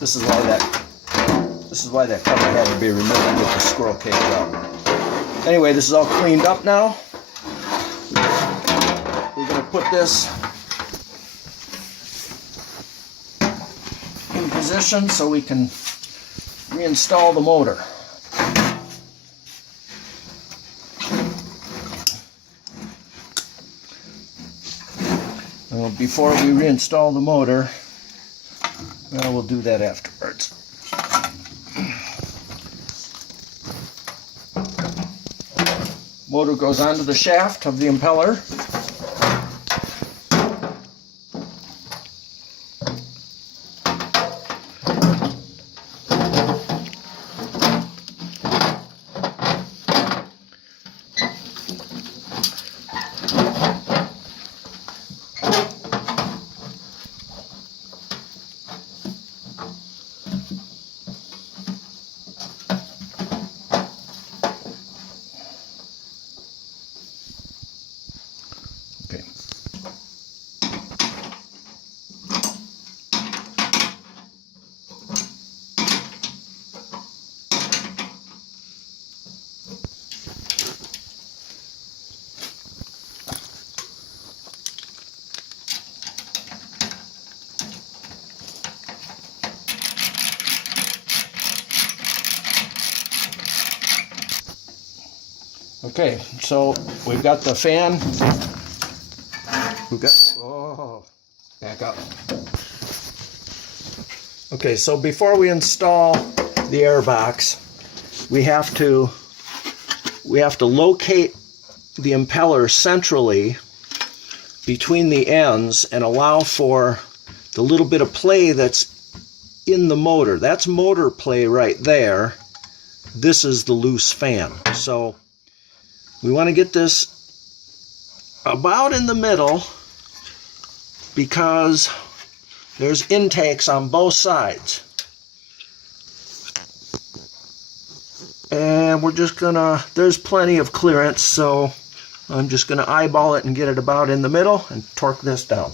This is why that cover had to be removed to get the squirrel cage out. Anyway, this is all cleaned up now. We're going to put this in position so we can reinstall the motor. Before we reinstall the motor, well, we'll do that afterwards. Motor goes onto the shaft of the impeller. Okay. Okay, so we've got the fan. Back up. Okay, so before we install the air box, we have to locate the impeller centrally between the ends and allow for the little bit of play that's in the motor. That's motor play right there. This is the loose fan. So we want to get this about in the middle because there's intakes on both sides. And we're just gonna, there's plenty of clearance, so I'm just gonna eyeball it and get it about in the middle and torque this down.